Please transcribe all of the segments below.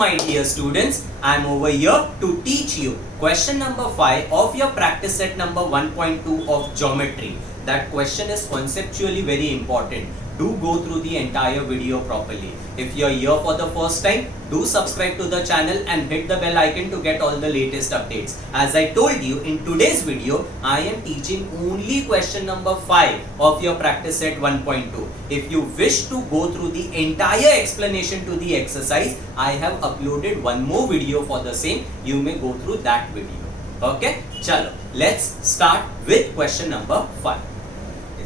my dear students, I am over here to teach you question number 5 of your practice set number 1.2 of geometry. That question is conceptually very important. Do go through the entire video properly. If you are here for the first time, do subscribe to the channel and hit the bell icon to get all the latest updates. As I told you, in today's video, I am teaching only question number 5 of your practice set 1.2. If you wish to go through the entire explanation to the exercise, I have uploaded one more video for the same. You may go through that video. Okay? Chalo, let's start with question number 5.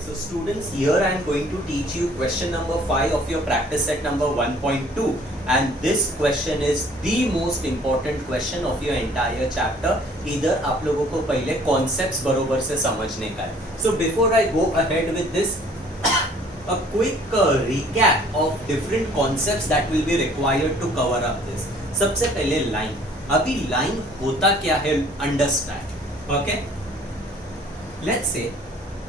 So students, here I am going to teach you question number 5 of your practice set number 1.2, and this question is the most important question of your entire chapter. इधर आप लोगों को पहले concepts बरोबर से समझने का है. So before I go ahead with this, a quick recap of different concepts that will be required to cover up this. सबसे पहले line. अभी line होता क्या है? Understand. Okay? Let's say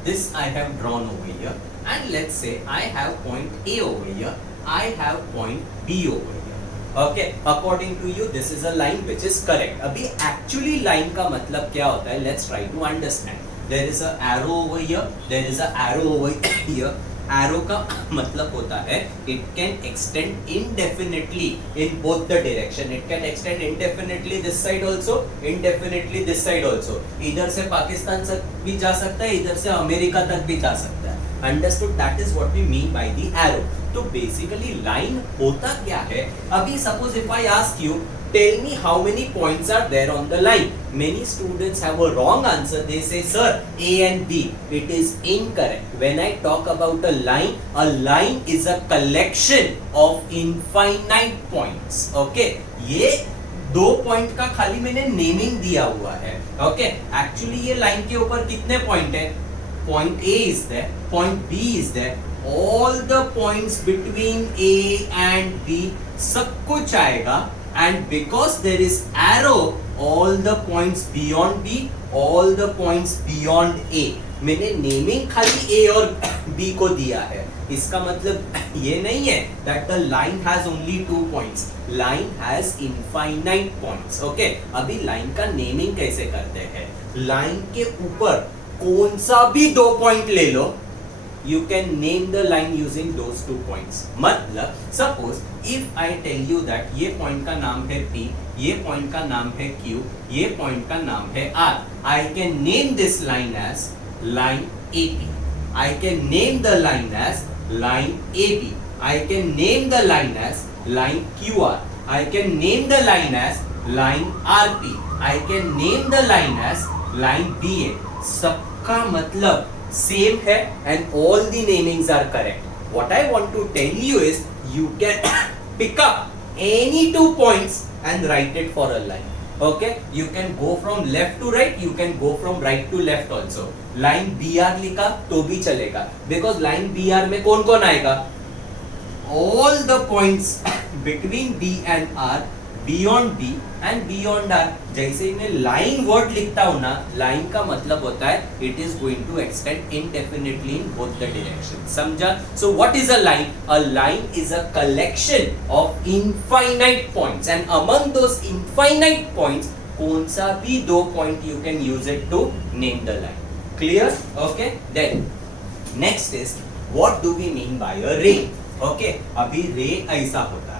this I have drawn over here, and let's say I have point A over here, I have point B over here. Okay, according to you this is a line which is correct. अभी actually line का मतलब क्या होता है? Let's try to understand. There is a arrow over here, there is a arrow over here. Arrow का मतलब होता है it can extend indefinitely in both the direction. It can extend indefinitely this side also, indefinitely this side also. इधर से पाकिस्तान तक भी जा सकता है, इधर से अमेरिका तक भी जा सकता है. Understood? That is what we mean by the arrow. तो basically line होता क्या है? अभी suppose if I ask you, tell me how many points are there on the line. Many students have a wrong answer. They say, sir, A and B. It is incorrect. When I talk about a line is a collection of infinite points. Okay? ये दो point का खाली मैंने naming दिया हुआ है. Okay? Actually ये line के ऊपर कितने पॉइंट है? Point A is there, point B is there. All the points between A and B सब कुछ आएगा. And because there is arrow, all the points beyond B, all the points beyond A. मैंने naming खाली A और B को दिया है. इसका मतलब ये नहीं है that the line has only 2 points. Line has infinite points. Okay? अभी line का नेमिंग कैसे करते हैं? line के ऊपर कौन सा भी 2 पॉइंट ले लो, you can name the line using those 2 points. मतलब suppose if I tell you that ये point का नाम है P, ये point का नाम है Q, ये point का नाम है R. I can name this line as line AP. I can name the line as line AB. I can name the line as line QR. I can name the line as line RP. I can name the line as line BA. सबका मतलब same है and all the namings are correct. What I want to tell you is you can pick up any 2 points and write it for a line. Okay? You can go from left to right, you can go from right to left also. Line BR लिखा तो भी चलेगा because line BR में कौन कौन आएगा? All the points between B and R, beyond B and beyond R. जैसे मैं line word लिखता हूँ ना, line का मतलब होता है it is going to extend indefinitely in both the directions. समझा? So what is a line? A line is a collection of infinite points, and among those infinite points, कौन सा भी 2 point you can use it to name the line. Clear? Okay? Then next is what do we mean by a ray? Okay? अभी ray ऐसा होता है.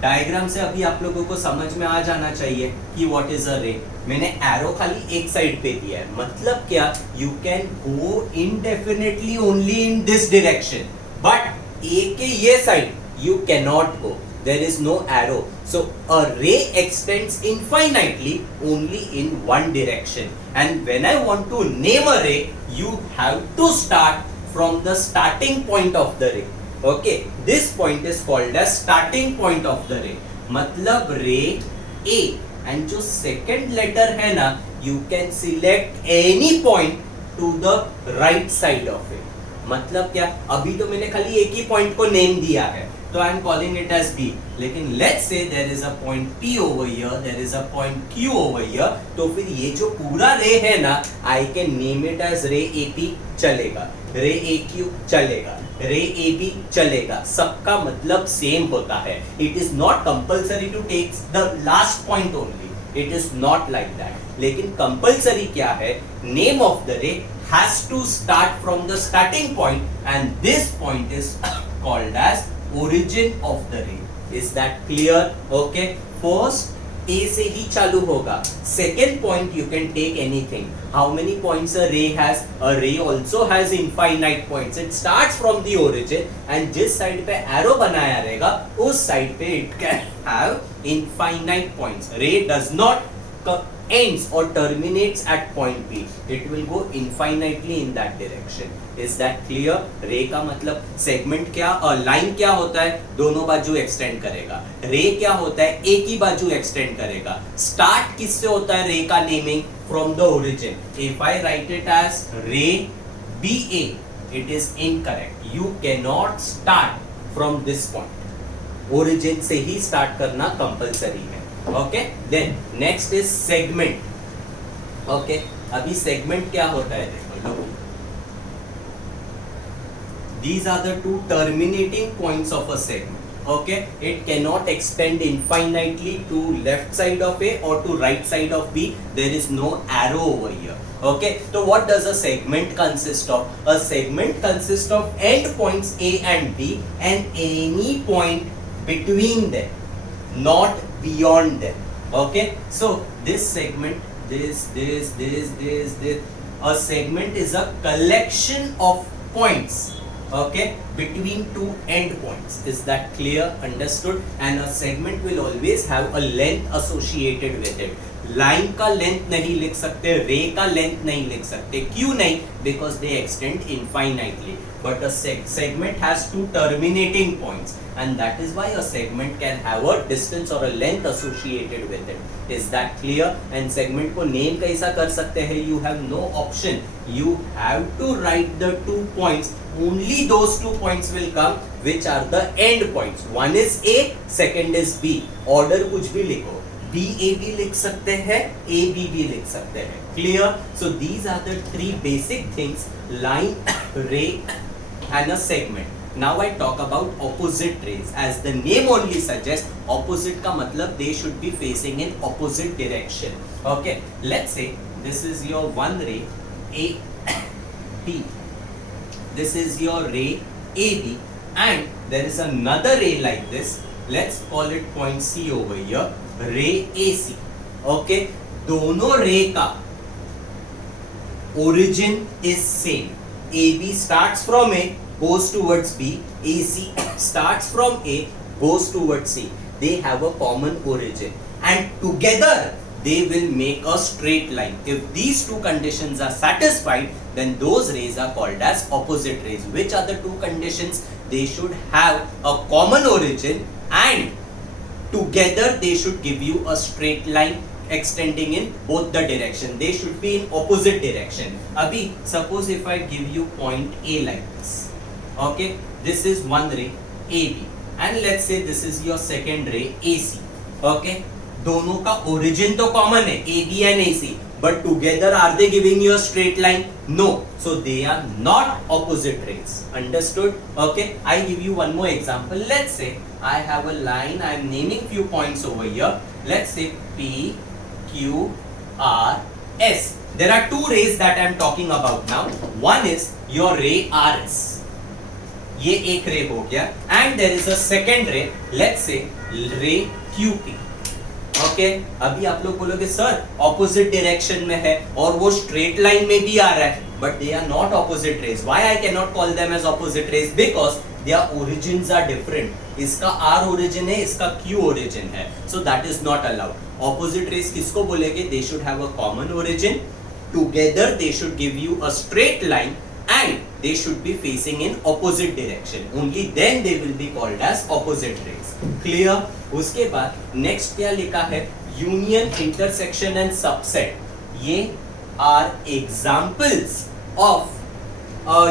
Diagram से अभी आप लोगों को समझ में आ जाना चाहिए कि व्हाट इज अ रे. मैंने एरो खाली एक साइड पे दिया है. मतलब क्या? You can go indefinitely only in this direction, but A के ये side you can not go. There is no arrow. So a ray extends infinitely only in one direction. And when I want to name a ray, you have to start from the starting point of the ray. Okay, this point is called as starting point of the ray. मतलब ray A, and जो second letter है ना, you can select any point to the right side of it. मतलब क्या? अभी तो मैंने खाली एक ही point को name दिया है, तो I am calling it as B. लेकिन let's say there is a point P over here, there is a point Q over here, तो फिर ये जो पूरा ray है ना, I can name it as ray AP चलेगा, ray AQ चलेगा. रे ए बी चलेगा, सबका मतलब सेम होता है. It is not compulsory to take the last point only, it is not like that. लेकिन कंपल्सरी क्या है, name of the ray has to start from the starting point and this point is called as origin of the ray. Is that clear? Okay, first A से ही चालू होगा. Second point you can take anything. How many points a ray has? A ray also has infinite points. It starts from the origin and जिस side पे arrow बनाया रहेगा उस side पे it can have infinite points. Ray does not ends or terminates at point B. It will go infinitely in that direction. Is that clear? रे का मतलब segment क्या, लाइन क्या होता है, दोनों बाजू एक्सटेंड करेगा. रे क्या होता है, एक ही बाजू एक्सटेंड करेगा. स्टार्ट किससे होता है रे का naming, from the origin. If I write it as ray B A, it is incorrect. You can not start from this point. Origin से ही स्टार्ट करना कंपल्सरी है. Okay, then next is segment. Okay, अभी segment क्या होता है, देखो लो. These are the two terminating points of a segment. Okay, it cannot extend infinitely to left side of A or to right side of B. There is no arrow over here. Okay, so what does a segment consist of? A segment consists of end points A and B and any point between them, not beyond them. Okay, so this segment, this. A segment is a collection of points. Okay, between two end points. Is that clear? Understood? And a segment will always have a length associated with it. Line का length नहीं लिख सकते, रे का length नहीं लिख सकते. क्यों नहीं? Because they extend infinitely. But a segment has two terminating points, and that is why a segment can have a distance or a length associated with it. Is that clear? And segment को name कैसा कर सकते हैं? You have no option. You have to write the 2 points. Only those 2 points will come, which are the end points. One is A, second is B. Order कुछ भी लिखो. B A B लिख सकते हैं, A B B लिख सकते हैं. Clear? So these are the 3 basic things: line, ray, and a segment. Now I talk about opposite rays. As the name only suggests, opposite का मतलब they should be facing in opposite direction. Okay, let's say this is your one ray A B. This is your ray AB, and there is another ray like this. Let's call it point C over here. रे AC. Okay, दोनों रे का origin is same. AB starts from A, goes towards B. AC starts from A, goes towards C. They have a common origin, and together they will make a straight line. If these two conditions are satisfied, then those rays are called as opposite rays. Which are the 2 conditions? They should have a common origin and together they should give you a straight line extending in both the direction. They should be in opposite direction. Abhi suppose if I give you point A like this. Okay, this is one ray AB, and let's say this is your second ray AC. Okay, दोनों का origin तो common है, AB and AC, but together are they giving you a straight line? No, so they are not opposite rays. Understood? Okay, I give you one more example. Let's say I have a line, I am naming few points over here. Let's say P, Q, R, S. There are 2 rays that I am talking about now. One is your ray RS. ये एक रे हो गया, and there is a second ray. Let's say ray QP. Okay, अभी आप लोग बोलोगे sir opposite direction में है और वो स्ट्रेट लाइन में भी आ रहा है, but they are not opposite rays. Why I can not call them as opposite rays? Because their origins are different. इसका आर ओरिजिन है, इसका क्यू ओरिजिन है, so that is not allowed. Opposite rays किसको बोलेंगे? They should have a common origin, together they should give you a straight line, and they should be facing in opposite direction. Only then they will be called as opposite rays. Clear? उसके बाद next क्या लिखा है? Union, intersection and subset. ये are examples of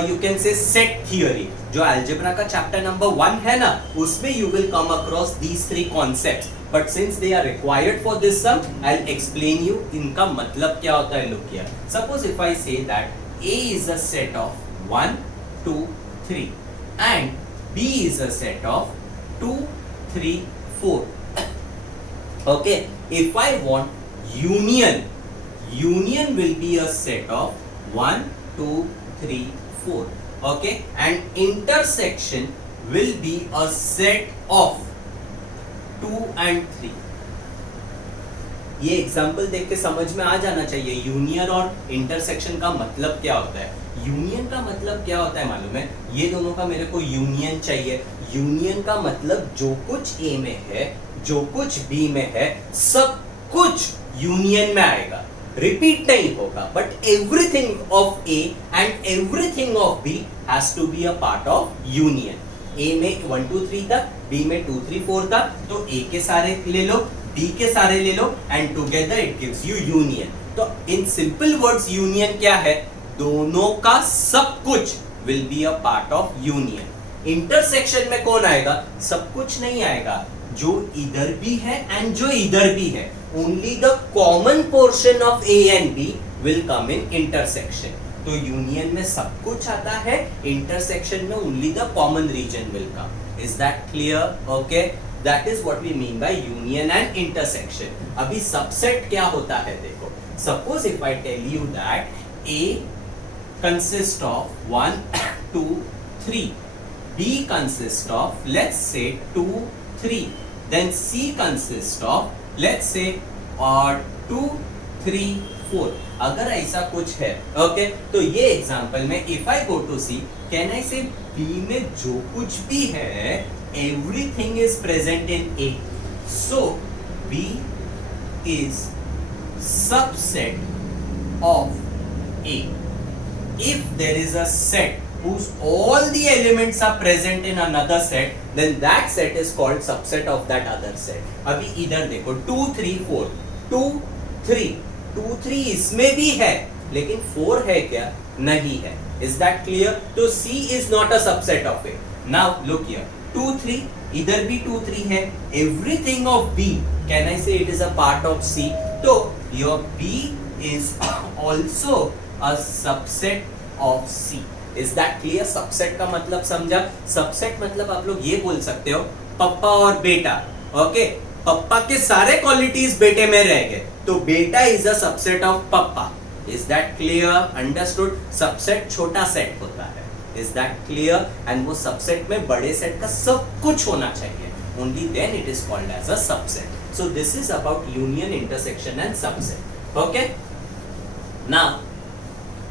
you can say set theory. जो algebra का chapter number 1 है ना, उसमें you will come across these 3 concepts. But since they are required for this sum, I'll explain you इनका मतलब क्या होता है. Look here. Suppose if I say that A is a set of 1, 2, 3. and B is a set of 2, 3, 4. Okay, if I want union will be a set of 1, 2, 3, 4. Okay, and intersection will be a set of 2 and 3. ये example देख के समझ में आ जाना चाहिए union और intersection का मतलब क्या होता है। यूनियन का मतलब क्या होता है मालूम है, ये दोनों का मेरे को यूनियन चाहिए। यूनियन का मतलब जो कुछ ए में है, जो कुछ बी में है, सब कुछ यूनियन में आएगा, रिपीट नहीं होगा, but everything of A and everything of B has to be a part of union. A में 1 2 3 था, बी में 2 3 4 था, तो ए के सारे ले लो, बी के सारे ले लो, and together it gives you union. तो इन सिंपल वर्ड्स यूनियन क्या है, दोनों का सब कुछ will be a part of union. Intersection में कौन आएगा, सब कुछ नहीं आएगा, जो इधर भी है एंड जो इधर भी है, only the common portion of A and B will come in intersection. तो यूनियन में सब कुछ आता है, इंटरसेक्शन में only the common region will come. Is that clear? Okay, that is what we mean by union and intersection. अभी subset क्या होता है देखो, suppose if I tell you that A consist of 1 2 3, B consists of let's say 2 3, then C consists of let's say 2 3 4। अगर ऐसा कुछ है, okay, तो ये एग्जांपल में if I go to C, can I say B में जो कुछ भी है everything is present in A, so B is subset of A। If there is a set whose all the elements are present in another set, then that set is called subset of that other set. अभी इधर देखो 2 3 4, 2 3, 2 3 इसमें भी है, लेकिन 4 है क्या, नहीं है। Is that clear? तो C is not a subset of A. Now look here, 2 3, इधर भी 2 3 है, everything of B, can I say it is a part of C? तो your B is also a subset of C. Is that clear? Subset का मतलब समझा? Subset मतलब आप लोग ये बोल सकते हो पप्पा और बेटा, ओके, पप्पा के सारे क्वालिटीज बेटे में रह गए, तो बेटा इज अ सबसेट ऑफ पप्पा। Is that clear? Understood? Subset छोटा सेट होता है, इज दैट क्लियर? एंड वो सबसेट में बड़े सेट का सब कुछ होना चाहिए, only then it is called as a subset. So this is about union, intersection and subset. Okay, now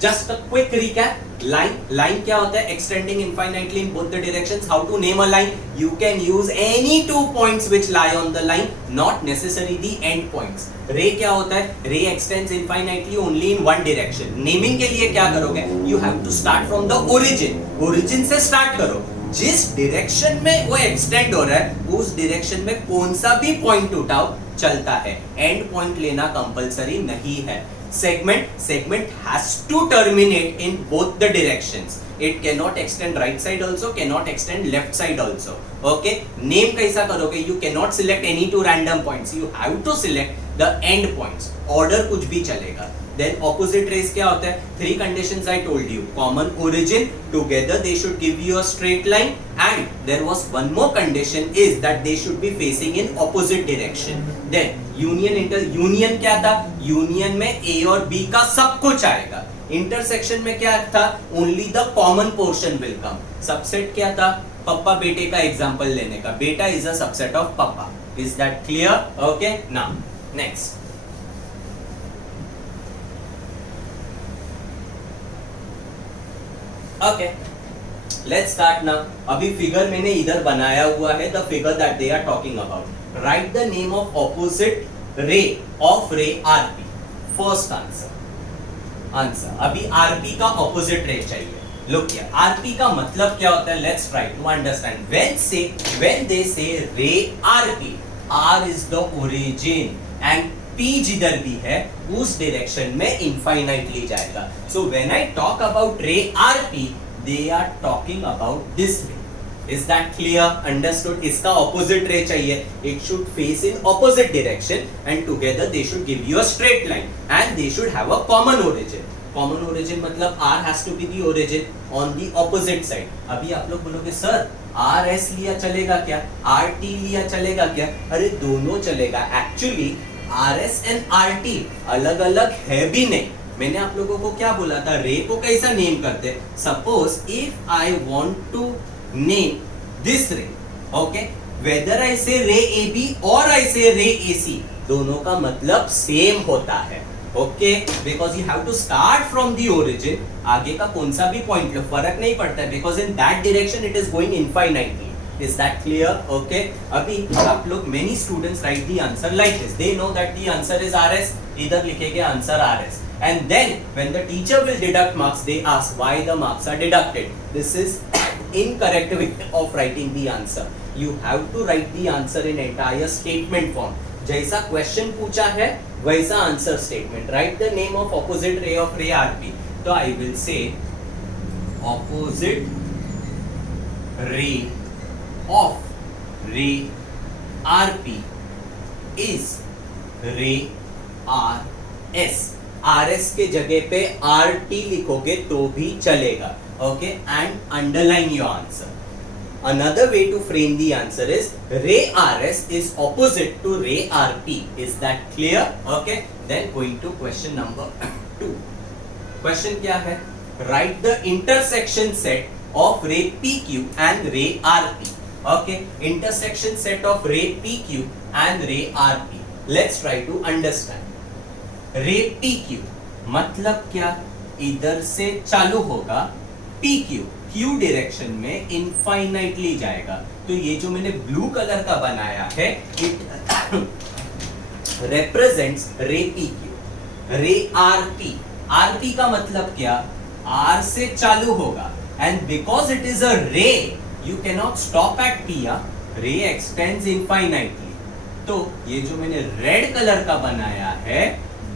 just a quick recap. Line क्या होता है? Extending infinitely in both the directions. How to name a line? You can use any 2 points which lie on the line, not necessarily the end points. Ray क्या होता है? Ray extends infinitely only in one direction. Naming के लिए क्या करोगे? You have to start from the origin. Origin से start करो, जिस direction में वो extend हो रहा है, उस direction में कौन सा भी point उठाओ चलता है, end point लेना compulsory नहीं है। segment has to terminate in both the directions. It cannot extend right side also, cannot extend left side also. Okay, name कैसा करोगे? You cannot select any 2 random points, you have to select the end points. Order कुछ भी चलेगा। Then opposite rays क्या होता है? 3 conditions I told you. Common origin, together they should give you a straight line, and there was one more condition is that they should be facing in opposite direction. Then union क्या था? Union में A और B का सब कुछ आएगा। Intersection में क्या था? Only the common portion will come. Subset क्या था? पप्पा बेटे का एग्जाम्पल लेने का, बेटा is a subset of papa. Is that clear? Okay, now next. Okay, let's start now. अभी फिगर मैंने इधर बनाया हुआ है, the figure that they are talking about. Write the name of opposite ray of ray RP. First answer. अभी RP का opposite ray चाहिए. Look here, RP का मतलब क्या होता है? Let's try to understand. When they say ray RP, R is the origin and P जिधर भी है उस डायरेक्शन में इनफाइनाइटली जाएगा. So when I talk about ray RP, they are talking about this ray. Is that clear? Understood? इसका opposite ray चाहिए. It should face in opposite direction and together they should give you a straight line and they should have a common origin. Common origin मतलब r has to be the origin on the opposite side. अभी आप लोग बोलोगे sir RS लिया चलेगा क्या, RT लिया चलेगा क्या? अरे दोनों चलेगा। एक्चुअली RS एंड RT अलग अलग है भी नहीं। मैंने आप लोगों को क्या बोला था, रे को कैसा नेम करते? Suppose if I want to name this ray, okay, whether I say ray AB और आई से रे AC, दोनों का मतलब सेम होता है। Okay, because you have to start from the origin. आगे का कौन सा भी पॉइंट लो, फर्क नहीं पड़ता है, because in that direction it is going infinitely. Is that clear? Okay. अभी आप लोग many students write the answer like this. They know that the answer is RS. इधर लिखेंगे answer RS. And then when the teacher will deduct marks, they ask why the marks are deducted. This is incorrect way of writing the answer. You have to write the answer in entire statement form. जैसा question पूछा है वैसा answer statement. Right the name of opposite ray of ray RP. तो I will say opposite ray of ray RP is रे RS. RS के जगह पे RT लिखोगे तो भी चलेगा। Okay, and underline your answer. Another way to frame the answer is ray RS is opposite to ray RP. Is that clear? Okay. Then going to question number 2. Question क्या है? Write the intersection set of ray PQ and ray RP. Okay. Intersection set of ray PQ and ray RP. Let's try to understand. Ray PQ मतलब क्या? इधर से चालू होगा PQ Q direction में infinitely जाएगा। तो ये जो मैंने ब्लू कलर का बनाया है इट रिप्रेजेंट्स रे PQ। रे RP, RP का मतलब क्या? R से चालू होगा and because it is a ray you can not stop at P। Ray extends infinitely. तो ये जो मैंने रेड कलर का बनाया है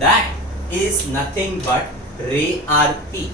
that is nothing but ray RP।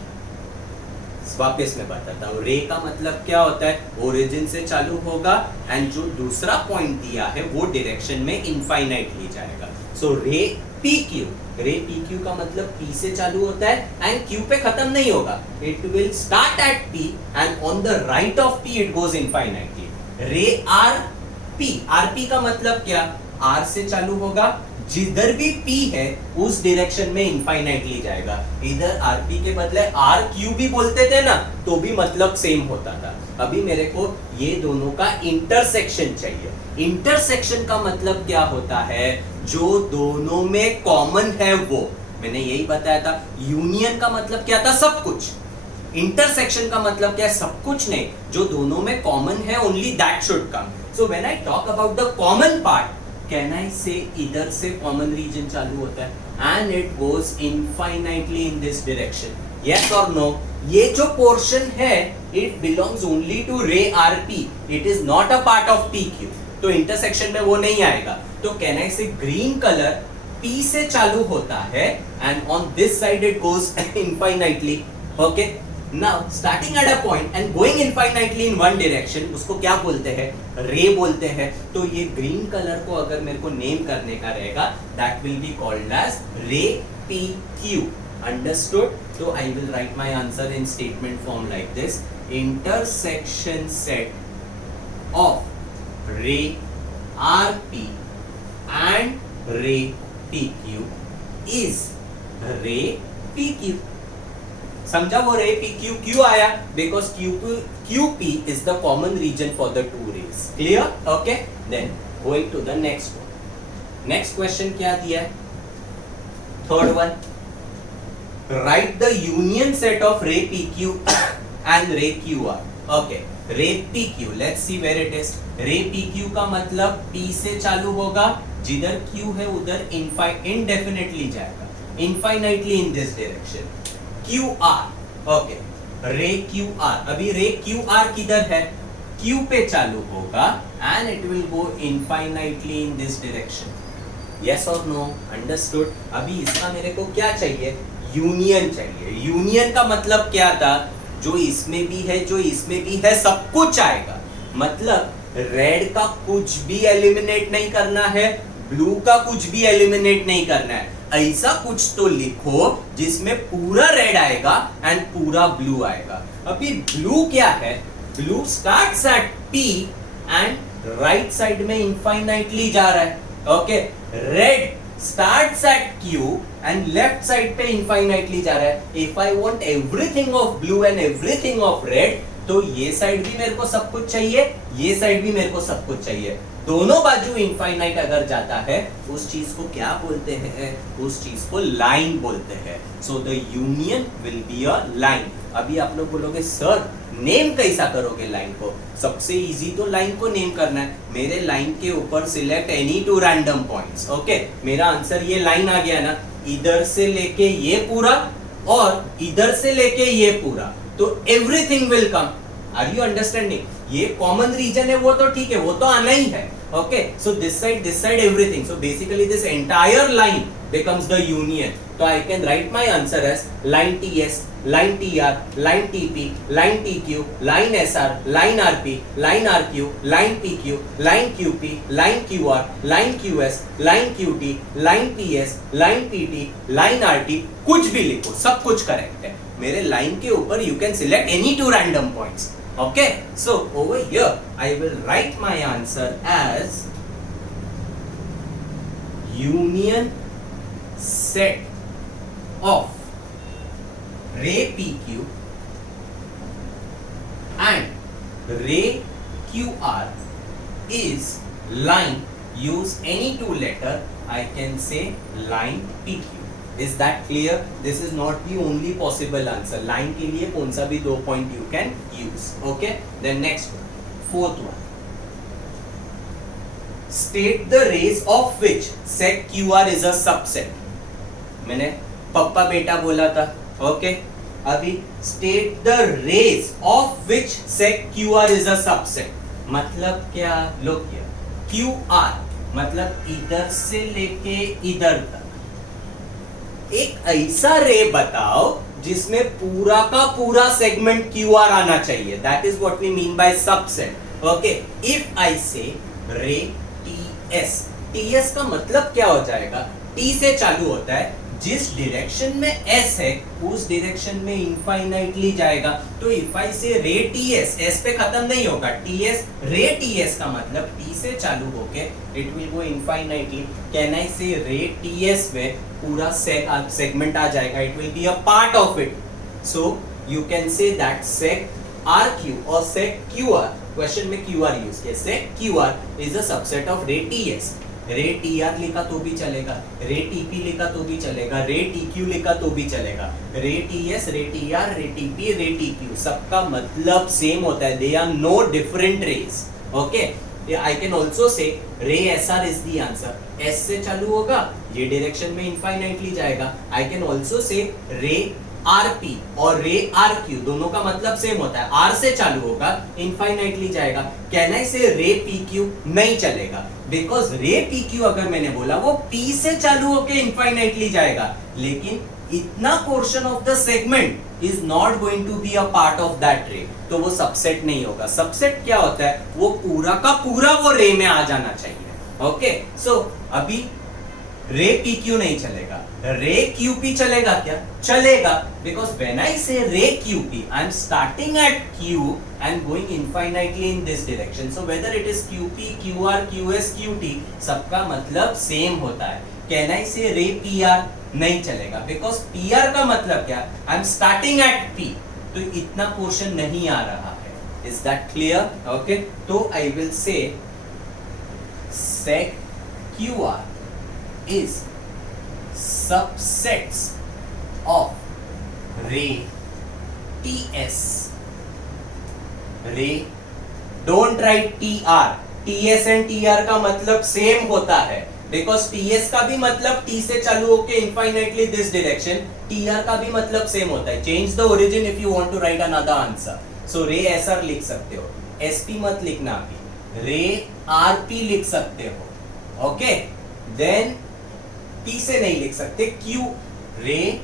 वापस मैं बताता हूँ, रे का मतलब क्या होता है? ओरिजिन से चालू होगा एंड जो दूसरा पॉइंट दिया है वो डायरेक्शन में इनफाइनाइटली जाएगा। सो रे PQ, रे PQ का मतलब P से चालू होता है एंड Q पे खत्म नहीं होगा। It will start at P and on the right of P it goes infinitely. रे RP, RP का मतलब क्या? R से चालू होगा, जिधर भी P है उस डायरेक्शन में इनफाइनाइटली जाएगा। इधर RP के बदले RQ भी बोलते थे ना, तो भी मतलब सेम होता था। अभी मेरे को ये दोनों का इंटरसेक्शन चाहिए। इंटरसेक्शन का मतलब क्या होता है? जो दोनों में कॉमन है वो। मैंने यही बताया था। यूनियन का मतलब क्या था? सब कुछ। इंटरसेक्शन का मतलब क्या है? सब कुछ नहीं, जो दोनों में कॉमन है only that should come. So when I talk about the common part, can I से इधर से कॉमन रीजन चालू होता है and it goes infinitely in this direction. Yes और नो? ये जो पोर्शन है इट बिलोंग्स ओनली टू रे RP, it is not a part of PQ। तो इंटरसेक्शन में वो नहीं आएगा। तो कैन आई से ग्रीन कलर P से चालू होता है and on this side it goes infinitely. Okay, now starting at a point and going infinitely in one direction, उसको क्या बोलते हैं? रे बोलते हैं। तो ये ग्रीन कलर को अगर मेरे को नेम करने का रहेगा that will be called as ray PQ। Understood? तो I will write my answer in statement form like this. Intersection set of ray RP and रे PQ is रे PQ। समझा? वो रे PQ क्यों आया? Because QP is the common region for the two rays. Clear? Okay. Then going to the next one. Next question क्या दिया है? Third one. Write the union set of ray PQ and ray QR. Okay. रे PQ. Let's see where it is. रे PQ का मतलब P से चालू होगा, जिधर Q है उधर indefinitely जाएगा, infinitely in this direction. QR. Okay, रे QR। अभी रे QR किधर है? Q पे चालू होगा and it will go infinitely in this direction. Yes or no? Understood? अभी इसका मेरे को क्या चाहिए? यूनियन चाहिए। यूनियन का मतलब क्या था? जो इसमें भी है जो इसमें भी है सब कुछ आएगा। मतलब रेड का कुछ भी एलिमिनेट नहीं करना है, ब्लू का कुछ भी एलिमिनेट नहीं करना है। ऐसा कुछ तो लिखो जिसमें पूरा रेड आएगा एंड पूरा ब्लू आएगा। अभी ब्लू क्या है? Blue starts at P and right side में इनफाइनाइटली जा रहा है। Okay, red starts at Q and left side पे infinitely जा रहा है। If I want everything of blue and everything of red, तो ये साइड भी मेरे को सब कुछ चाहिए, ये साइड भी मेरे को सब कुछ चाहिए। दोनों बाजू इनफाइनाइट अगर जाता है उस चीज को क्या बोलते हैं? उस चीज को लाइन बोलते हैं। So the union will be a line. अभी आप लोग बोलोगे सर नेम कैसा करोगे लाइन को? सबसे इजी तो लाइन को नेम करना है। मेरे लाइन के ऊपर select any two random points. Okay, मेरा आंसर ये लाइन आ गया ना, इधर से लेके ये पूरा और इधर से लेके ये पूरा, तो everything will come. Are you understanding? ये कॉमन रीजन है, वो तो ठीक है, वो तो आना ही है। Okay, so this side everything. So basically this entire line becomes the union. So I can write my answer as line TS, line TR, line TP, line TQ, line SR, line RP, line RQ, line PQ, line QP, line QR, line QS, line QT, line PS, line PT, line RT, कुछ भी लिखो, सब कुछ correct है। मेरे line के ऊपर you can select any two random points. Okay, so over here I will write my answer as union set of ray PQ and ray QR is line, use any two letter, I can say line PQ. Is that clear? This is not the only possible answer. Line के लिए कौन सा भी दो point you can use. Okay, then next one, fourth one. State the rays of which sec QR is a subset. मैंने पप्पा बेटा बोला था। ओके, अभी state the rays of which seg QR is a subset. मतलब क्या? लोग क्या QR मतलब इधर से लेके इधर तक एक ऐसा रे बताओ जिसमें पूरा का पूरा सेगमेंट QR आना चाहिए। That is what we mean by subset. Okay, if I say ray TS, TS का मतलब क्या हो जाएगा? T से चालू होता है, जिस डायरेक्शन में S है उस डायरेक्शन में इनफाइनाइटली जाएगा। तो if I say ray TS, S पे खत्म नहीं होगा, TS, रे TS का मतलब T से चालू होके it will go infinitely. Can I say ray TS में पूरा सेगमेंट आ जाएगा, it will be a part of it. So you can say that seg RQ और सेक QR, क्वेश्चन में QR यूज किया, seg QR is a subset of ray TS। रे TR लिखा तो भी चलेगा, रे TP लिखा तो भी चलेगा, रे TQ लिखा तो भी चलेगा। रे TS, रे TR, रे TP, रे TQ सबका मतलब सेम होता है। They are no different rays. Okay, I can also say ray SR is the answer. S से चालू होगा, ये डायरेक्शन में इनफाइनाइटली जाएगा। आई कैन ऑल्सो से रे RP और रे RQ दोनों का मतलब सेम होता है। R से चालू होगा, इनफाइनाइटली जाएगा। कैन आई से रे PQ? नहीं चलेगा, बिकॉज रे PQ अगर मैंने बोला वो P से चालू होके इनफाइनाइटली जाएगा, लेकिन इतना portion of the segment is not going to be a part of that ray, तो वो सबसेट नहीं होगा। सबसेट क्या होता है? वो पूरा का पूरा वो रे में आ जाना चाहिए। ओके, सो अभी रे PQ नहीं चलेगा, रे QP चलेगा क्या? चलेगा, बिकॉज व्हेन आई से रे QP I am starting at Q and going infinitely in this direction. So whether it is QP, QR, QS, QT सबका मतलब सेम होता है। Can I say ray PR? नहीं चलेगा, because PR का मतलब क्या? I am starting at P, तो इतना पोर्शन नहीं आ रहा है। Is that clear? Okay, तो I will say sec QR is subsets of ray TS, रे, don't write TR, TS and TR का मतलब सेम होता है, बिकॉज TS का भी मतलब T से चालू होके इनफाइनाइटली दिस डायरेक्शन, TR का भी मतलब सेम होता है। Change the origin if you want to write another answer. So ray SR लिख सकते हो, SP मत लिखना, अभी रे RP लिख सकते हो। ओके, देन T से नहीं लिख सकते, Q, रे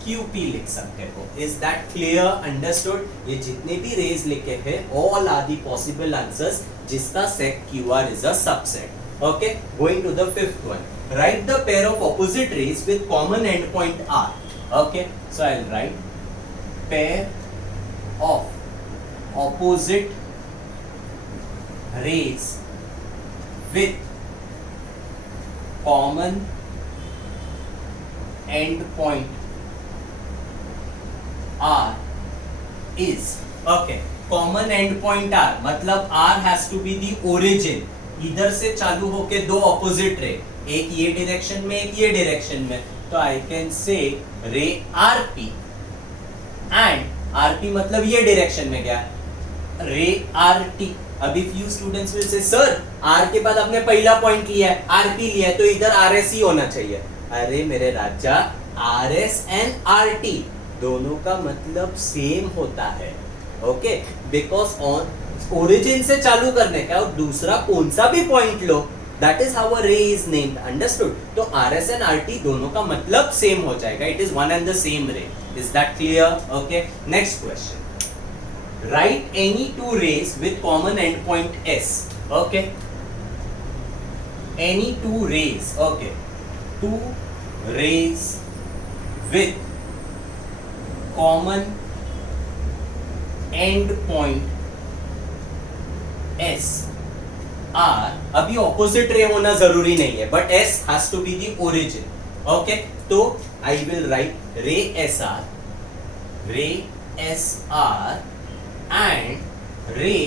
QP लिख सकते हो। Is that clear? अंडरस्टूड? ये जितने भी रेज लिखे हैं all are the possible answers जिसका seg QR is a subset. Okay, going to the fifth one. Write the pair of opposite rays with common endpoint R. Okay, so I'll write pair of opposite rays with common endpoint R is, okay, common endpoint R मतलब R has to be the origin. इधर से चालू होके दो opposite रे, एक ये direction में एक ये डायरेक्शन में, तो आई कैन से रे आरपी एंड आरपी मतलब ये डायरेक्शन में गया रे आरटी. अभी few students will say sir R के बाद आपने पहला पॉइंट लिया है आरपी लिया है तो इधर आरएस ही होना चाहिए. अरे मेरे राजा आरएस एंड आरटी दोनों का मतलब सेम होता है. ओके, बिकॉज ऑन ओरिजिन से चालू करने का और दूसरा कौन सा भी पॉइंट लो, that is how a ray is named. Understood? तो आरएस एंड आरटी दोनों का मतलब सेम हो जाएगा. It is one and the same ray. Is that clear? Okay, next question. Write any two rays with common endpoint S. Okay, any two rays. Okay, two rays with common endpoint S are, अभी opposite ray होना जरूरी नहीं है, but S has to be the origin. Okay, तो I will write ray SR, ray SR and ray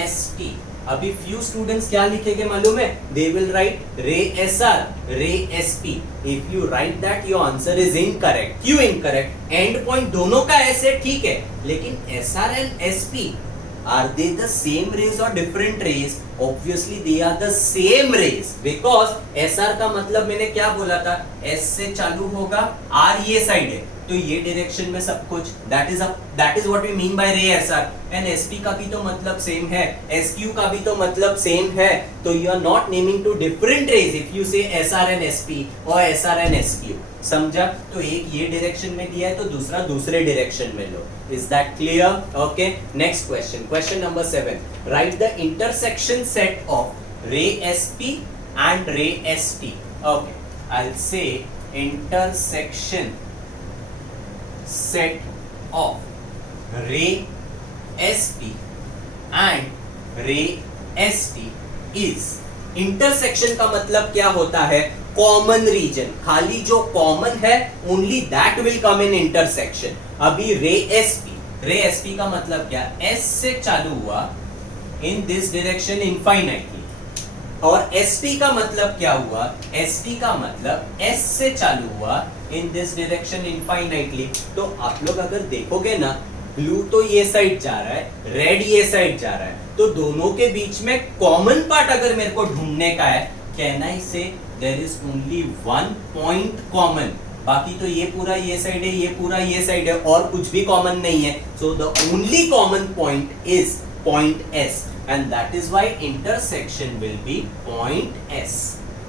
ST. अभी few students क्या लिखेंगे मालूम है? They will write ray SR, ray SP. If you write that, your answer is incorrect. क्यों incorrect? End point दोनों का S है, ठीक है, लेकिन SR and SP are they the same rays or different rays? Obviously they are the same rays because SR का मतलब मैंने क्या बोला था? S से चालू होगा, R ये साइड है, तो ये डायरेक्शन में सब कुछ, that is what we mean by ray SR. and SP का भी तो मतलब सेम है, SQ का भी तो मतलब सेम है, तो you are not naming two different rays if you say SR and SP or SR and SQ. समझा? तो एक ये डायरेक्शन में दिया है तो दूसरा दूसरे डायरेक्शन में लो. Is that clear? Okay. Next question. Question number 7. Write the intersection set of ray SP and ray ST. Okay. I'll say intersection set of ray SP and ray ST is, intersection का मतलब क्या होता है? Common region. खाली जो common है only that will come in intersection. अभी ray SP का मतलब क्या? एस से चालू हुआ इन दिस डायरेक्शन इनफाइनाइटली, और एसटी का मतलब क्या हुआ? एसटी का मतलब एस से चालू हुआ इन दिस डायरेक्शन इनफाइनाइटली. तो आप लोग अगर देखोगे ना, ब्लू तो ये साइड जा रहा है, रेड ये साइड जा रहा है, तो दोनों के बीच में कॉमन पार्ट अगर मेरे को ढूंढने का है, can I say there is only one point common. बाकी तो ये पूरा ये साइड है, ये पूरा ये साइड है, और कुछ भी कॉमन नहीं है. So the only common point is point S, and that is why intersection will be point S.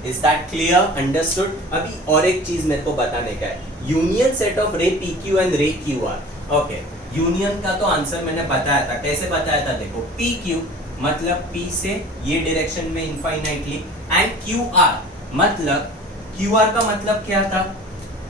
Is that clear? Understood? अभी और एक चीज मेरे को बताने का है. यूनियन सेट ऑफ रे पी क्यू एंड रे क्यू आर. ओके, यूनियन का तो आंसर मैंने बताया था. कैसे बताया था? देखो, पी क्यू मतलब P से ये डायरेक्शन में इनफाइनाइटली, एंड QR मतलब, QR का मतलब क्या था?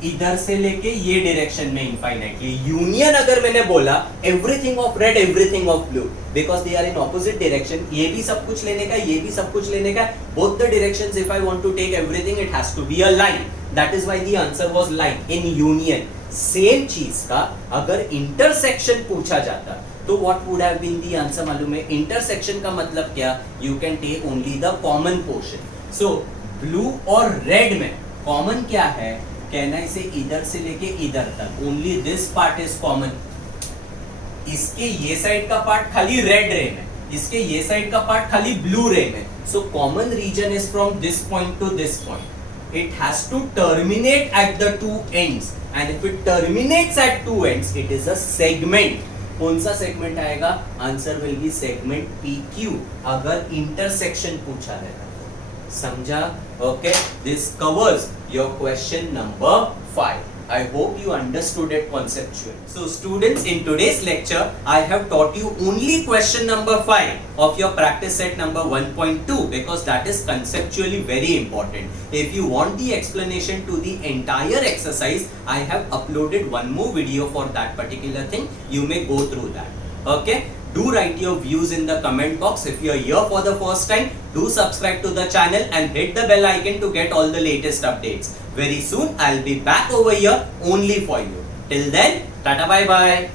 इधर से लेके ये डायरेक्शन में इनफाइनाइटली. यूनियन अगर मैंने बोला everything of red everything of blue, because they are in opposite direction. ये भी सब कुछ लेने का, ये भी सब कुछ लेने का, both the directions. If I want to take everything, it has to be a line. That is why the answer was line in union. Same चीज का अगर इंटरसेक्शन पूछा जाता तो what would have been the answer मालूम है? Intersection का मतलब क्या? You can take only the common portion. So blue और रेड में कॉमन क्या है? कैन आई से इधर से लेके इधर तक only this part is common. इसके ये साइड का पार्ट खाली रेड रे में, इसके ये साइड का पार्ट खाली ब्लू रे में. So common region is from this point to this point. It has to terminate at the two ends, and if it terminates at two ends, it is a segment. कौन सा segment आएगा? Answer will be segment PQ अगर intersection पूछा रहेगा. समझा? Okay, this covers your question number 5. I hope you understood it conceptually. So students, in today's lecture, I have taught you only question number 5 of your practice set number 1.2 because that is conceptually very important. If you want the explanation to the entire exercise, I have uploaded one more video for that particular thing. You may go through that. Okay? Do write your views in the comment box. If you are here for the first time, do subscribe to the channel and hit the bell icon to get all the latest updates. Very soon, I'll be back over here only for you. Till then, tata bye bye.